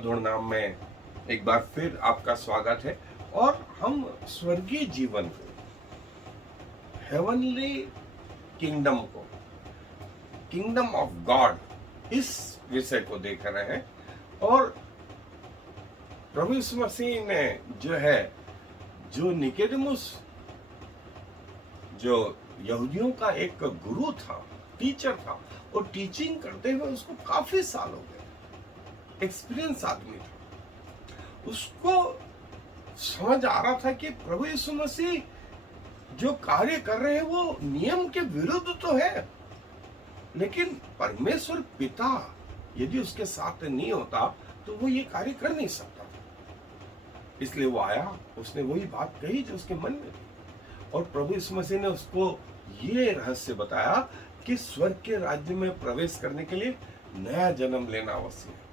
मधुर नाम में एक बार फिर आपका स्वागत है। और हम स्वर्गीय जीवन को, हेवनली किंगडम को, किंगडम ऑफ गॉड, इस विषय को देख रहे हैं। और प्रभु यीशु मसीह ने जो निकोदेमुस, जो यहूदियों का एक गुरु था, टीचर था, और टीचिंग करते हुए उसको काफी साल हो गए, एक्सपीरियंस आदमी था। उसको समझ आ रहा था कि प्रभु यीशु मसीह जो कार्य कर रहे हैं वो नियम के विरुद्ध तो है, लेकिन परमेश्वर पिता यदि उसके साथ नहीं होता तो वो ये कार्य कर नहीं सकता। इसलिए वो आया, उसने वही बात कही जो उसके मन में थी, और प्रभु यीशु मसीह ने उसको ये रहस्य बताया कि स्वर्ग के राज्य में प्रवेश करने के लिए नया जन्म लेना आवश्यक है।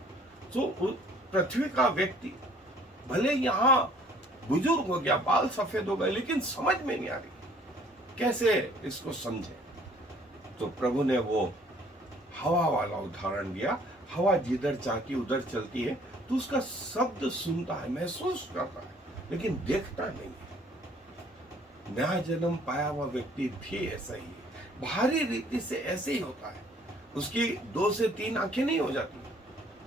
तो पृथ्वी का व्यक्ति भले यहाँ बुजुर्ग हो गया, बाल सफेद हो गए, लेकिन समझ में नहीं आ रही कैसे इसको समझे। तो प्रभु ने वो हवा वाला उदाहरण दिया। हवा जिधर चाहती उधर चलती है, तो उसका शब्द सुनता है, महसूस करता है, लेकिन देखता नहीं है। नया जन्म पाया हुआ व्यक्ति भी ऐसा ही है, बाहरी रीति से ऐसे ही होता है। उसकी 2 से 3 आंखें नहीं हो जाती,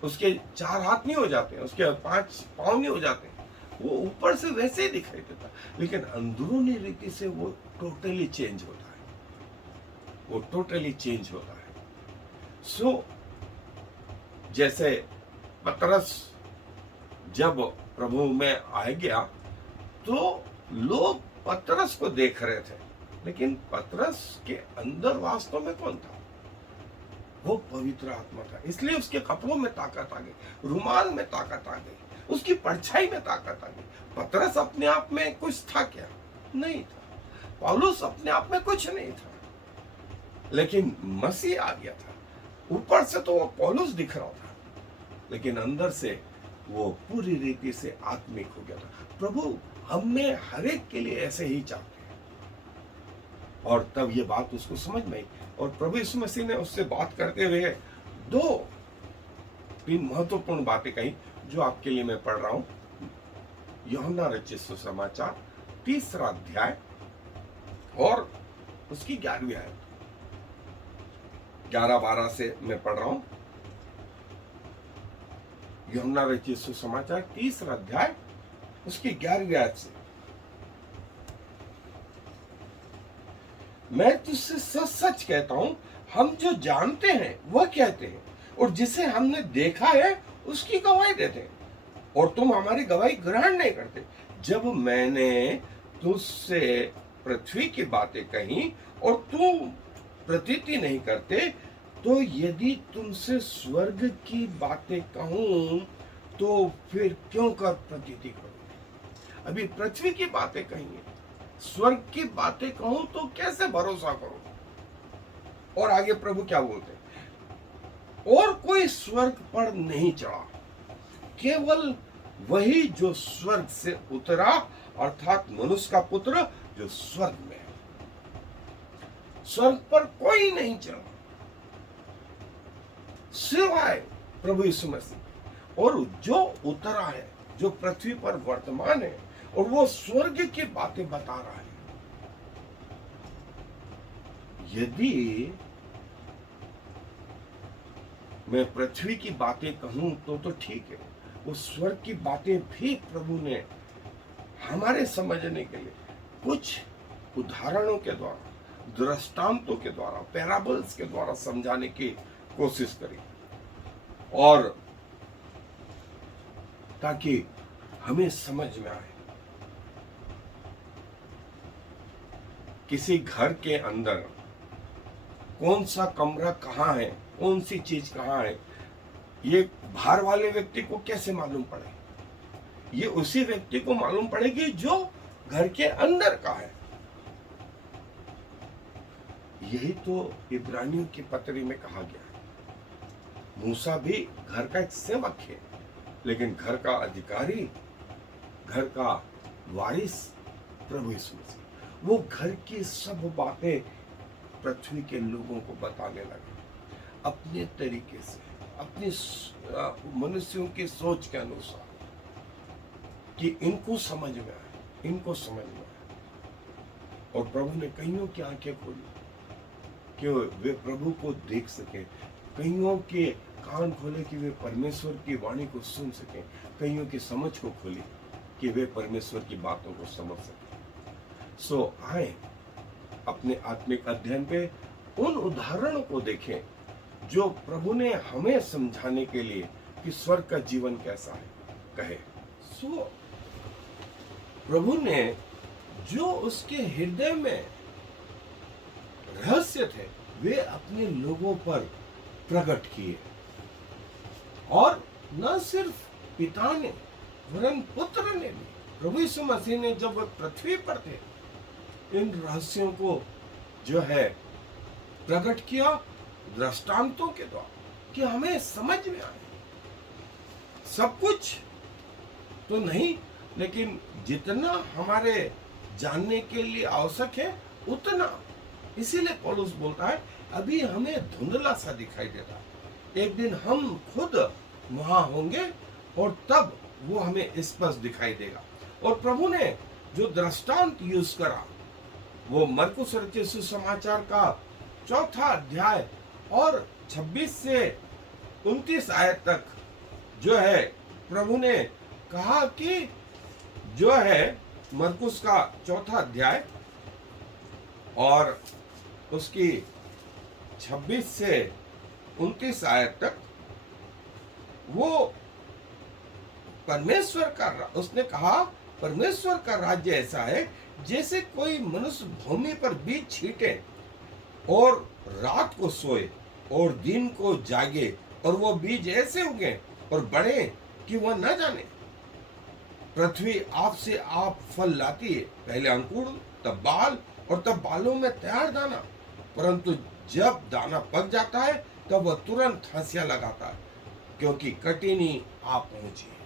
उसके 4 हाथ नहीं हो जाते, उसके 5 पांव नहीं हो जाते, वो ऊपर से वैसे ही दिखाई देता, लेकिन अंदरूनी रीति से वो टोटली चेंज होता है, वो टोटली चेंज होता है। सो जैसे पतरस जब प्रभु में आ गया तो लोग पतरस को देख रहे थे, लेकिन पतरस के अंदर वास्तव में कौन था? वो पवित्र आत्मा था। इसलिए उसके कपड़ों में ताकत आ गई, रुमाल में ताकत आ गई, उसकी परछाई में ताकत आ गई। पतरस अपने आप में कुछ था क्या? नहीं था। पौलुस अपने आप में कुछ नहीं था, लेकिन मसीह आ गया था। ऊपर से तो वो पौलुस दिख रहा था, लेकिन अंदर से वो पूरी रीति से आत्मिक हो गया था। प्रभु हमें हर एक के लिए ऐसे ही चाहते हैं। और तब ये बात उसको समझ में आई, और प्रभु यीशु मसीह ने उससे बात करते हुए 2-3 महत्वपूर्ण बातें कही, जो आपके लिए मैं पढ़ रहा हूं। यूहन्ना रचित सुसमाचार 3 अध्याय और उसकी 11वीं आयत, 11-12 से मैं पढ़ रहा हूं। यूहन्ना रचित सुसमाचार 3 अध्याय उसकी 11वीं आयत से, मैं तुझसे सच सच कहता हूं, हम जो जानते हैं वह कहते हैं, और जिसे हमने देखा है उसकी गवाही देते हैं, और तुम हमारी गवाही ग्रहण नहीं करते। जब मैंने तुझसे पृथ्वी की बातें कही और तुम प्रतीति नहीं करते, तो यदि तुमसे स्वर्ग की बातें कहूं तो फिर क्यों कर प्रतीति करो? अभी पृथ्वी की बातें कही है, स्वर्ग की बातें कहूं तो कैसे भरोसा करो? और आगे प्रभु क्या बोलते हैं? और कोई स्वर्ग पर नहीं चढ़ा, केवल वही जो स्वर्ग से उतरा, अर्थात मनुष्य का पुत्र जो स्वर्ग में है। स्वर्ग पर कोई नहीं चढ़ा सिवाय प्रभु यीशु मसीह, और जो उतरा है, जो पृथ्वी पर वर्तमान है, और वो स्वर्ग की बातें बता रहा है। यदि मैं पृथ्वी की बातें कहूं तो ठीक है, वो स्वर्ग की बातें भी प्रभु ने हमारे समझने के लिए कुछ उदाहरणों के द्वारा, दृष्टांतों के द्वारा, पैराबल्स के द्वारा समझाने की कोशिश करी, और ताकि हमें समझ में आए। किसी घर के अंदर कौन सा कमरा कहाँ है, कौन सी चीज कहाँ है, ये बाहर वाले व्यक्ति को कैसे मालूम पड़े? ये उसी व्यक्ति को मालूम पड़ेगी जो घर के अंदर का है। यही तो इब्रानियों की पत्री में कहा गया है। मूसा भी घर का एक सेवक है, लेकिन घर का अधिकारी, घर का वारिस प्रभु यीशु मसीह। वो घर की सब बातें पृथ्वी के लोगों को बताने लगे, अपने तरीके से, अपनी मनुष्यों की सोच के अनुसार, कि इनको समझ में आए, इनको समझ में आए। और प्रभु ने कईयों की आंखें खोली कि वे प्रभु को देख सके, कईयों के कान खोले कि वे परमेश्वर की वाणी को सुन सके, कईयों की समझ को खोली कि वे परमेश्वर की बातों को समझ सके। सो आए अपने आत्मिक अध्ययन पे उन उदाहरणों को देखें जो प्रभु ने हमें समझाने के लिए कि स्वर्ग का जीवन कैसा है कहे। सो प्रभु ने जो उसके हृदय में रहस्य थे वे अपने लोगों पर प्रकट किए, और न सिर्फ पिता ने वरन पुत्र ने भी, प्रभु यीशु मसीह ने जब वह पृथ्वी पर थे इन रहस्यों को जो है प्रकट किया दृष्टांतों के द्वारा, कि हमें समझ में आए। सब कुछ तो नहीं, लेकिन जितना हमारे जानने के लिए आवश्यक है उतना। इसीलिए पौलुस बोलता है अभी हमें धुंधला सा दिखाई देता है, एक दिन हम खुद वहां होंगे और तब वो हमें स्पष्ट दिखाई देगा। और प्रभु ने जो दृष्टांत यूज करा वो मरकुस रचित सुसमाचार का 4 अध्याय और 26 से 29 आयत तक जो है प्रभु ने कहा कि जो है मरकुस का 4 अध्याय और उसकी 26 से 29 आयत तक वो परमेश्वर का, उसने कहा परमेश्वर का राज्य ऐसा है जैसे कोई मनुष्य भूमि पर बीज छींटे और रात को सोए और दिन को जागे, और वो बीज ऐसे उगे और बढ़े कि वह न जाने। पृथ्वी आप से आप फल लाती है, पहले अंकुर, तब बाल, और तब बालों में तैयार दाना, परंतु जब दाना पक जाता है तब वह तुरंत हंसिया लगाता है, क्योंकि कटनी आ पहुंची है।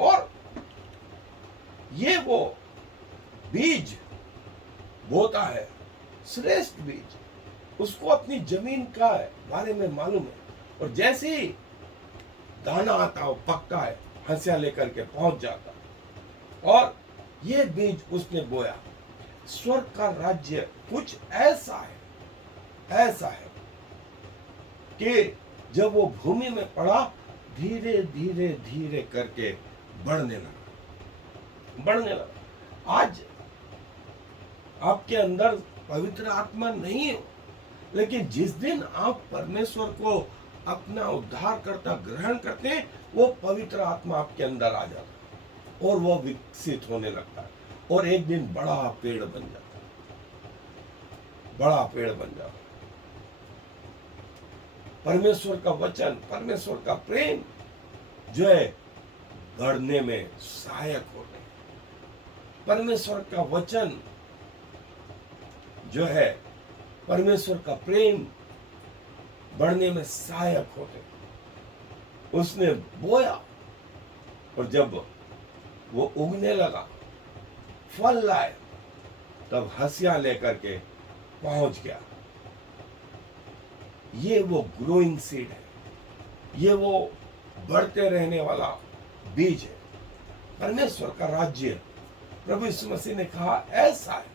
और ये वो बीज बोता है, श्रेष्ठ बीज, उसको अपनी जमीन का बारे में मालूम है, और जैसे ही दाना आता है पकता है, हंसिया लेकर के पहुंच जाता है। और ये बीज उसने बोया। स्वर्ग का राज्य कुछ ऐसा है कि जब वो भूमि में पड़ा धीरे धीरे धीरे करके बढ़ने लगा। आज आपके अंदर पवित्र आत्मा नहीं हो, लेकिन जिस दिन आप परमेश्वर को अपना उद्धारकर्ता ग्रहण करते हैं वो पवित्र आत्मा आपके अंदर आ जाता है और वो विकसित होने लगता है, और एक दिन बड़ा पेड़ बन जाता है। परमेश्वर का वचन, परमेश्वर का प्रेम जो है बढ़ने में सहायक होते हैं। परमेश्वर का वचन जो है, परमेश्वर का प्रेम बढ़ने में सहायक होते। उसने बोया और जब वो उगने लगा, फल लाए, तब हंसिया लेकर के पहुंच गया। ये वो ग्रोइंग सीड है, ये वो बढ़ते रहने वाला बीज है। परमेश्वर का राज्य, प्रभु यीशु मसीह ने कहा ऐसा है,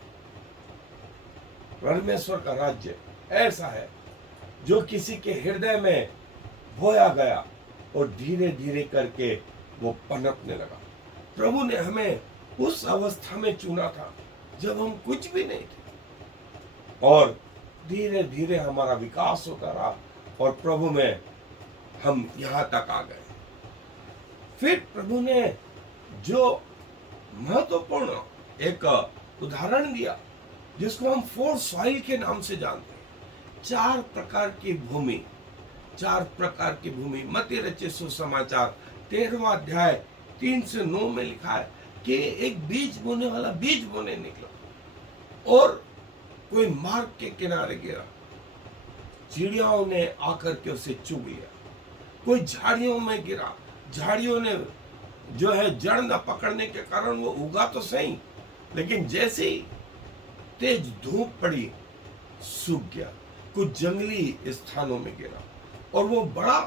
परमेश्वर का राज्य ऐसा है जो किसी के हृदय में बोया गया और धीरे धीरे करके वो पनपने लगा। प्रभु ने हमें उस अवस्था में चुना था जब हम कुछ भी नहीं थे, और धीरे धीरे हमारा विकास होता रहा और प्रभु में हम यहां तक आ गए। फिर प्रभु ने जो महत्वपूर्ण एक उदाहरण दिया जिसको हम 4 सॉइल के नाम से जानते हैं, 4 प्रकार की भूमि। मत्ती रचित सुसमाचार 13वां अध्याय 3 से 9 में लिखा है कि एक बीज बोने वाला बीज बोने निकला और कोई मार्ग के किनारे गिरा, चिड़ियाओं ने आकर के उसे चुग लिया। कोई झाड़ियों में गिरा, झाड़ियों ने जो है जड़ न पकड़ने के कारण वो उगा तो सही, लेकिन जैसे ही तेज धूप पड़ी सूख गया। कुछ जंगली स्थानों में गिरा, और वो बड़ा,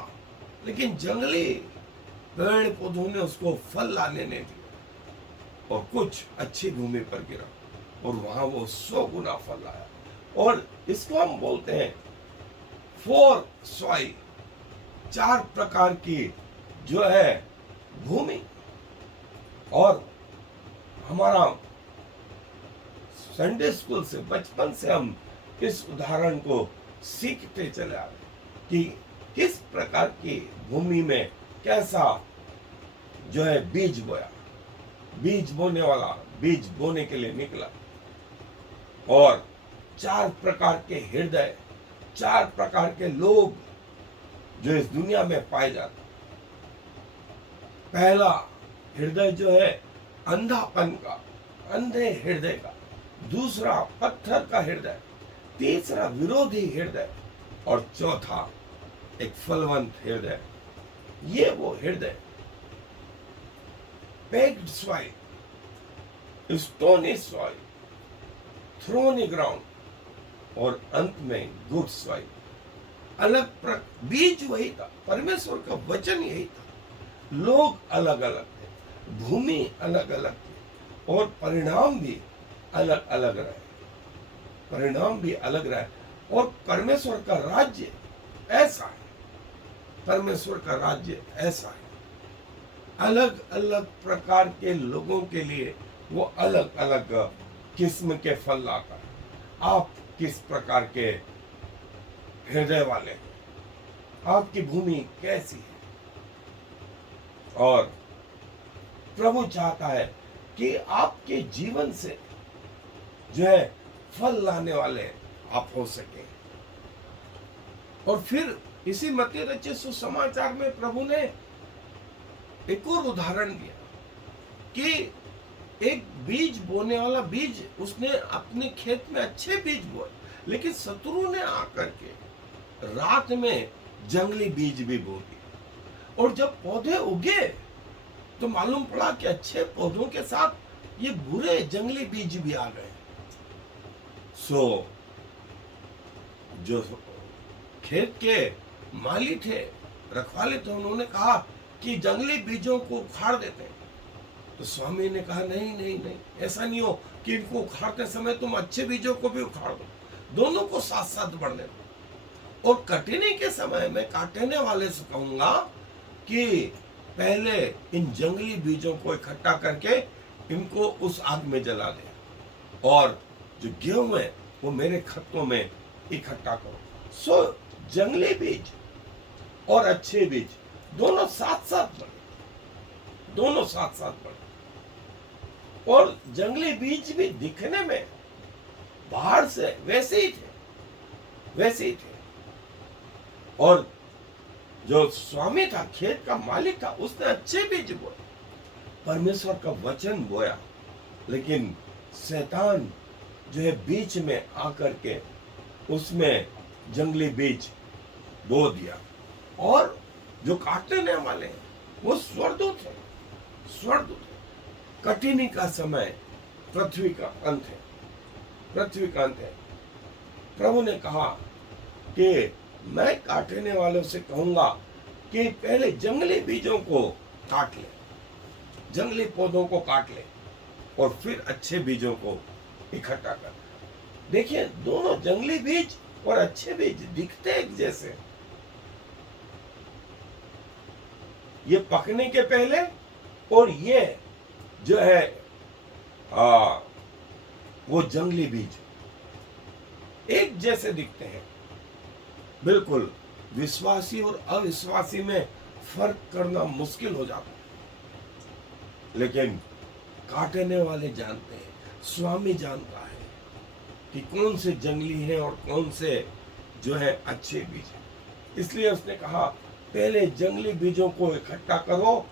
लेकिन जंगली पेड़ पौधों ने उसको फल लाने नहीं दिया, और कुछ अच्छी भूमि पर गिरा और वहां वो 100 गुना फल लाया। और इसको हम बोलते हैं 4 सॉइल, 4 प्रकार की जो है भूमि। और हमारा संडे स्कूल से बचपन से हम इस उदाहरण को सीखते चले आ रहे कि किस प्रकार की भूमि में कैसा जो है बीज बोया, बीज बोने वाला बीज बोने के लिए निकला। और 4 प्रकार के हृदय, 4 प्रकार के लोग जो इस दुनिया में पाए जाते। पहला हृदय जो है अंधापन का, अंधे हृदय का। दूसरा पत्थर का हृदय। तीसरा विरोधी हृदय। और चौथा एक फलवंत हृदय। ये वो हृदय pegged soil, stony soil, thorny ground और अंत में गुड सॉइल। बीज वही था, परमेश्वर का वचन यही था। लोग अलग अलग थे, भूमि अलग अलग थी और परिणाम भी अलग अलग रहे, परिणाम भी अलग रहे। और परमेश्वर का राज्य ऐसा है, परमेश्वर का राज्य ऐसा है, अलग अलग प्रकार के लोगों के लिए वो अलग अलग किस्म के फल लाता है। आप किस प्रकार के हृदय वाले हैं, आपकी भूमि कैसी है। और प्रभु चाहता है कि आपके जीवन से जो है फल लाने वाले आप हो सके। और फिर इसी मत्ती रचित सुसमाचार में प्रभु ने एक और उदाहरण दिया कि एक बीज बोने वाला बीज, उसने अपने खेत में अच्छे बीज बोए, लेकिन शत्रु ने आकर के रात में जंगली बीज भी बो दिए। और जब पौधे उगे तो मालूम पड़ा कि अच्छे पौधों के साथ ये बुरे जंगली बीज भी आ गए। सो जो खेत के माली थे, रखवाले थे, उन्होंने कहा कि जंगली बीजों को उखाड़ देते हैं। तो स्वामी ने कहा नहीं नहीं नहीं, ऐसा नहीं हो कि इनको उखाड़ते समय तुम अच्छे बीजों को भी उखाड़ दो, दोनों को साथ साथ बढ़ने दो। और कटने के समय में काटने वाले से कहूंगा कि पहले इन जंगली बीजों को इकट्ठा करके इनको उस आग में जला दे, और जो गेहूं है वो मेरे खत्तों में इकट्ठा करो। सो जंगली बीज और अच्छे बीज दोनों साथ साथ बढ़े, दोनों साथ साथ बढ़े। और जंगली बीज भी दिखने में बाहर से वैसे ही थे, वैसे ही थे। और जो स्वामी था, खेत का मालिक था, उसने अच्छे बीज बोए, परमेश्वर का वचन बोया। लेकिन शैतान जो है बीच में आकर के उसमें जंगली बीज बो दिया। और जो काटने वाले हैं वो स्वर्गदूत है, स्वर्गदूत है। कठिनी का समय पृथ्वी का अंत है, पृथ्वी का अंत है। प्रभु ने कहा कि मैं काटने वालों से कहूंगा कि पहले जंगली बीजों को काट ले, जंगली पौधों को काट ले, और फिर अच्छे बीजों को इकट्ठा कर। देखिए, दोनों जंगली बीज और अच्छे बीज दिखते एक जैसे, ये पकने के पहले और ये जो है वो जंगली बीज एक जैसे दिखते हैं। बिल्कुल विश्वासी और अविश्वासी में फर्क करना मुश्किल हो जाता है। लेकिन काटने वाले जानते हैं, स्वामी जानता है कि कौन से जंगली हैं और कौन से जो है अच्छे बीज हैं। इसलिए उसने कहा पहले जंगली बीजों को इकट्ठा करो,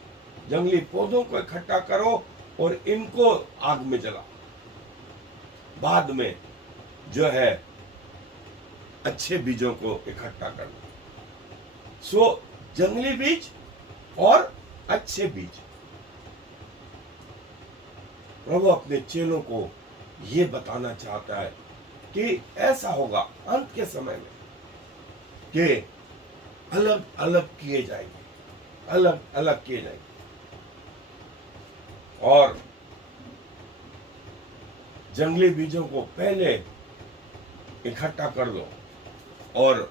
जंगली पौधों को इकट्ठा करो और इनको आग में जलाओ, बाद में जो है अच्छे बीजों को इकट्ठा करना। सो जंगली बीज और अच्छे बीज। प्रभु अपने चेलों को यह बताना चाहता है कि ऐसा होगा अंत के समय में कि अलग अलग किए जाएंगे, अलग अलग किए जाएंगे। और जंगली बीजों को पहले इकट्ठा कर दो और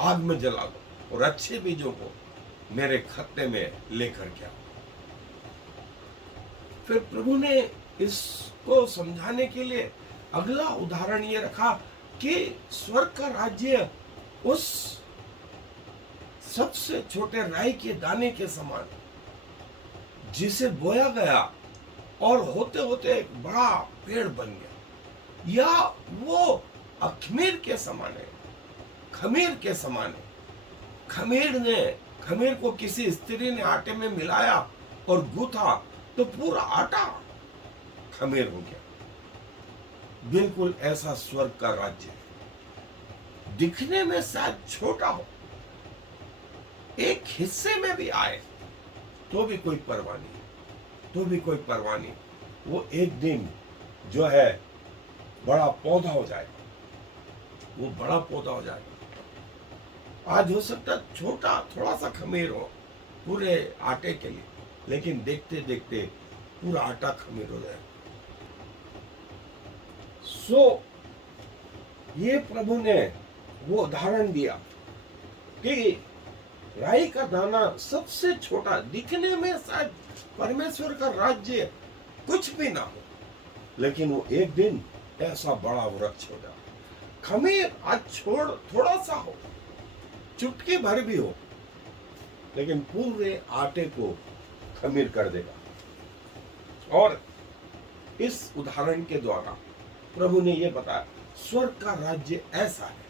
आग में जला दो, और अच्छे बीजों को मेरे खत्ते में लेकर के आओ। फिर प्रभु ने इसको समझाने के लिए अगला उदाहरण ये रखा कि स्वर्ग का राज्य उस सबसे छोटे राई के दाने के समान, जिसे बोया गया और होते होते एक बड़ा पेड़ बन गया, या वो अखमीर के समान है, खमीर के समान है। खमीर को किसी स्त्री ने आटे में मिलाया और गूथा तो पूरा आटा खमीर हो गया। बिल्कुल ऐसा स्वर्ग का राज्य है। दिखने में शायद छोटा हो, एक हिस्से में भी आए तो भी कोई परवाह नहीं, तो भी कोई परवाह नहीं। वो एक दिन जो है बड़ा पौधा हो जाएगा, वो बड़ा पौधा हो जाएगा। आज हो सकता है छोटा थोड़ा सा खमीर हो पूरे आटे के लिए, लेकिन देखते देखते पूरा आटा खमीर हो जाएगा। सो ये प्रभु ने वो उदाहरण दिया कि राई का दाना सबसे छोटा, दिखने में शायद परमेश्वर का राज्य कुछ भी ना हो, लेकिन वो एक दिन ऐसा बड़ा वृक्ष हो जाए। खमीर आज छोड़ थोड़ा सा हो, चुटकी भर भी हो, लेकिन पूरे आटे को खमीर कर देगा। और इस उदाहरण के द्वारा प्रभु ने यह बताया स्वर्ग का राज्य ऐसा है,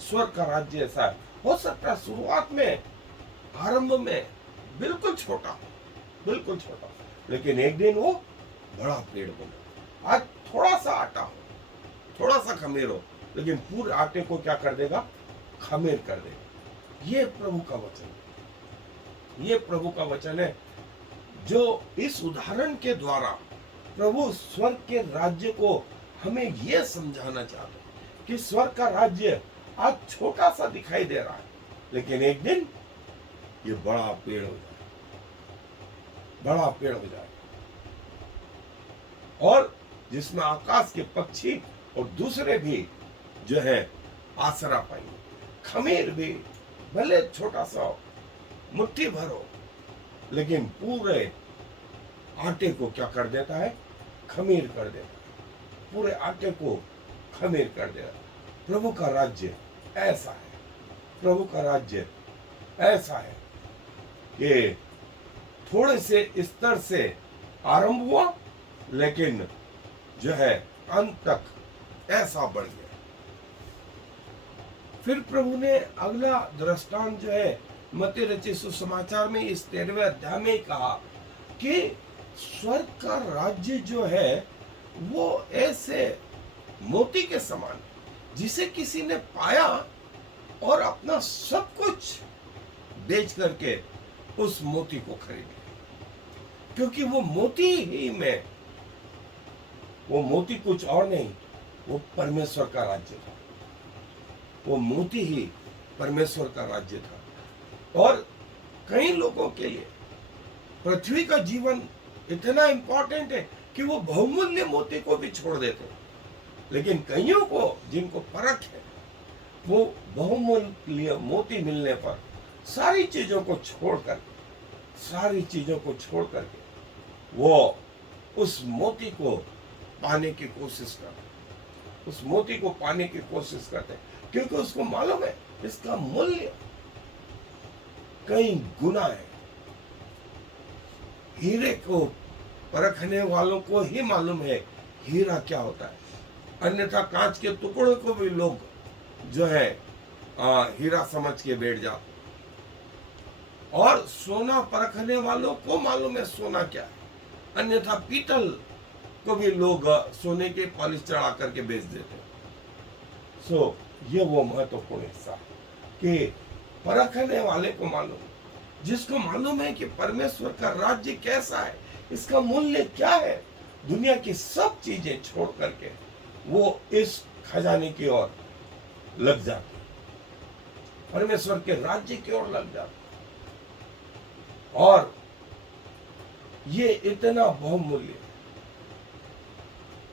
स्वर्ग का राज्य ऐसा है। हो सकता है शुरुआत में, आरंभ में बिल्कुल छोटा, बिल्कुल छोटा, लेकिन एक दिन वो बड़ा पेड़ बने। आज थोड़ा सा आटा हो, थोड़ा सा खमीर हो, लेकिन पूरे आटे को क्या कर देगा? खमीर कर देगा। ये प्रभु का वचन है, ये प्रभु का वचन है, जो इस उदाहरण के द्वारा प्रभु स्वर्ग के राज्य को हमें यह समझाना चाहते हैं कि स्वर्ग का राज्य आज छोटा सा दिखाई दे रहा है, लेकिन एक दिन ये बड़ा पेड़ हो जाए, बड़ा पेड़ हो जाए, और जिसमें आकाश के पक्षी और दूसरे भी जो है आसरा पाएंगे। खमीर भी भले छोटा सा हो, मुट्ठी भर हो, लेकिन पूरे आटे को क्या कर देता है? खमीर कर देता है, पूरे आटे को खमीर कर देता है। प्रभु का राज्य ऐसा है, प्रभु का राज्य ऐसा है कि थोड़े से स्तर से आरंभ हुआ, लेकिन जो है अंत तक ऐसा बढ़ गया। फिर प्रभु ने अगला दृष्टांत जो है मत्ती रचित सुसमाचार में इस 13वें अध्याय में कहा कि स्वर्ग का राज्य जो है वो ऐसे मोती के समान, जिसे किसी ने पाया और अपना सब कुछ बेच करके उस मोती को खरीद लिया। क्योंकि वो मोती ही में, वो मोती कुछ और नहीं, वो परमेश्वर का राज्य था। वो मोती ही परमेश्वर का राज्य था। और कई लोगों के लिए पृथ्वी का जीवन इतना इंपॉर्टेंट है कि वो बहुमूल्य मोती को भी छोड़ देते हैं, लेकिन कईयों को जिनको परख है, वो बहुमूल्य मोती मिलने पर सारी चीजों को छोड़कर, सारी चीजों को छोड़ करके वो उस मोती को पाने की कोशिश करते, उस मोती को पाने की कोशिश करते, क्योंकि उसको मालूम है इसका मूल्य कई गुना है। हीरे को परखने वालों को ही मालूम है हीरा क्या होता है, अन्यथा कांच के टुकड़ों को भी लोग जो है हीरा समझ के बैठ जाते। और सोना परखने वालों को मालूम है सोना क्या है, अन्यथा पीतल को भी लोग सोने के पॉलिश चढ़ा करके बेच देते हैं। सो ये वो महत्वपूर्ण हिस्सा है कि परखने वाले को मालूम, जिसको मालूम है कि परमेश्वर का राज्य कैसा है, इसका मूल्य क्या है, दुनिया की सब चीजें छोड़ करके वो इस खजाने की ओर लग जाते। परमेश्वर के राज्य की ओर लग जाता। और ये इतना बहुमूल्य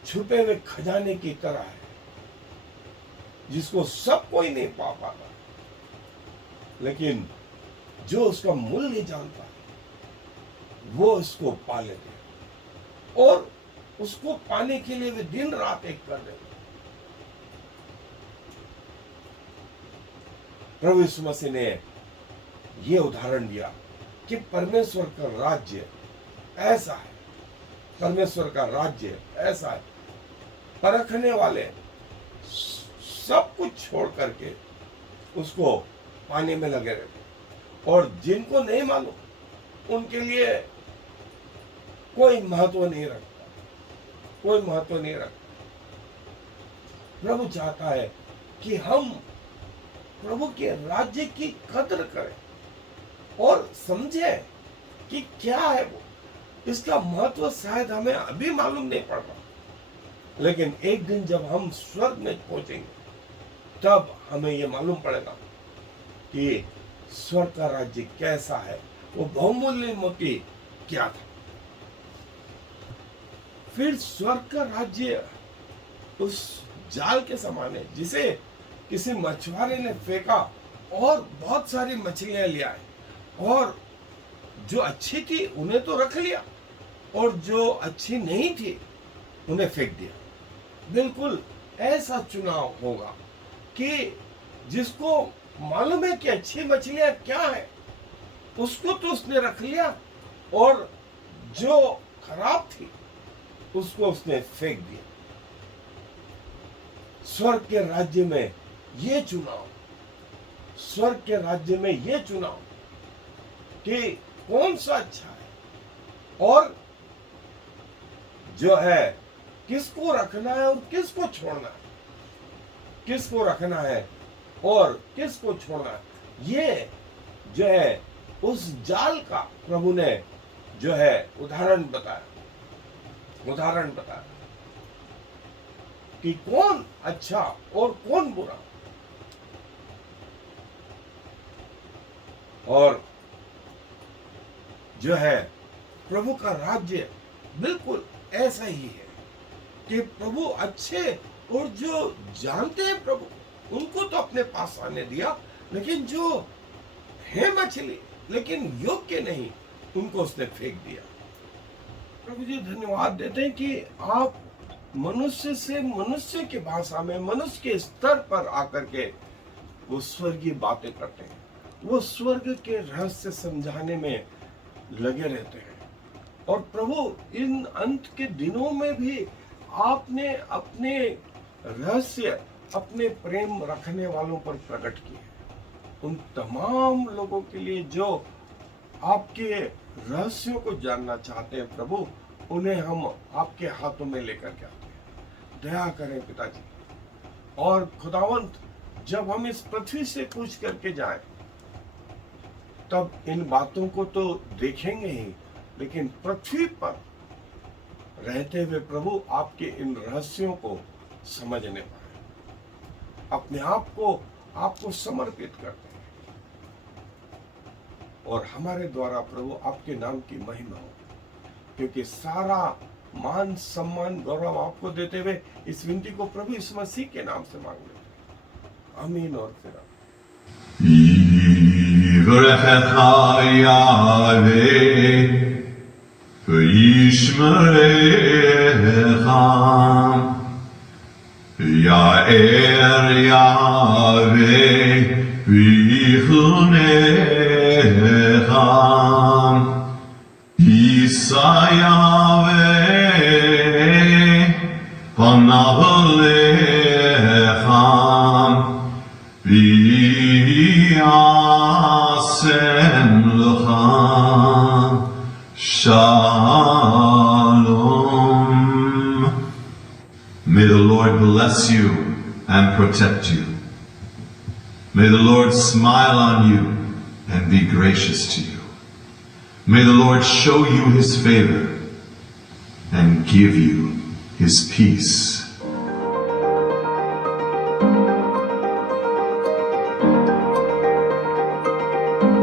छुपे हुए खजाने की तरह है जिसको सब कोई नहीं पा पाता, लेकिन जो उसका मूल्य जानता है वो उसको पा लेते हैं और उसको पाने के लिए वे दिन रात एक कर देते। प्रभु यीशु मसीह ने ये उदाहरण दिया कि परमेश्वर का राज्य ऐसा है, परमेश्वर का राज्य ऐसा है, परखने वाले सब कुछ छोड़ करके उसको पाने में लगे रहते, और जिनको नहीं मालूम उनके लिए कोई महत्व नहीं रखता, कोई महत्व नहीं रखता। प्रभु चाहता है कि हम प्रभु के राज्य की कदर करें और समझें कि क्या है वो। इसका महत्व शायद हमें अभी मालूम नहीं पड़ रहा, लेकिन एक दिन जब हम स्वर्ग में पहुंचेंगे तब हमें ये मालूम पड़ेगा कि स्वर्ग का राज्य कैसा है, वो बहुमूल्य मोती क्या था। फिर स्वर्ग का राज्य उस जाल के समान है जिसे किसी मछुआरे ने फेंका और बहुत सारी मछलियां ले आए, और जो अच्छी थी उन्हें तो रख लिया और जो अच्छी नहीं थी उन्हें फेंक दिया। बिल्कुल ऐसा चुनाव होगा कि जिसको मालूम है कि अच्छी मछलियां क्या है उसको तो उसने रख लिया, और जो खराब थी उसको उसने फेंक दिया। स्वर्ग के राज्य में ये चुनाव, स्वर्ग के राज्य में ये चुनाव कि कौन सा अच्छा है और जो है किसको रखना है और किसको छोड़ना है, किसको रखना है और किसको छोड़ना है। ये जो है उस जाल का प्रभु ने जो है उदाहरण बताया कि कौन अच्छा और कौन बुरा। और जो है प्रभु का राज्य बिल्कुल ऐसा ही है कि प्रभु अच्छे और जो जानते हैं प्रभु उनको तो अपने पास आने दिया, लेकिन जो है मछली लेकिन योग्य नहीं उनको उसने फेंक दिया। प्रभु जी धन्यवाद देते हैं कि आप मनुष्य से मनुष्य की भाषा में मनुष्य के स्तर पर आकर के वो स्वर्गीय बातें करते हैं, वो स्वर्ग के रहस्य समझाने में लगे रहते हैं। और प्रभु इन अंत के दिनों में भी आपने अपने रहस्य अपने प्रेम रखने वालों पर प्रकट किए, उन तमाम लोगों के लिए जो आपके रहस्यों को जानना चाहते हैं प्रभु, उन्हें हम आपके हाथों में लेकर के आते हैं। दया करें पिताजी, और खुदावंत जब हम इस पृथ्वी से कूच करके जाएं तब इन बातों को तो देखेंगे ही, लेकिन पृथ्वी पर रहते हुए प्रभु आपके इन रहस्यों को समझने पाए, अपने आप को आपको समर्पित करते हैं, और हमारे द्वारा प्रभु आपके नाम की महिमा हो, क्योंकि सारा मान सम्मान गौरव आपको देते हुए इस विनती को प्रभु यीशु मसीह के नाम से मांग लेते हैं। आमीन। और फिर Shalom. May the Lord bless you and protect you. May the Lord smile on you and be gracious to you. May the Lord show you his favor and give you his peace.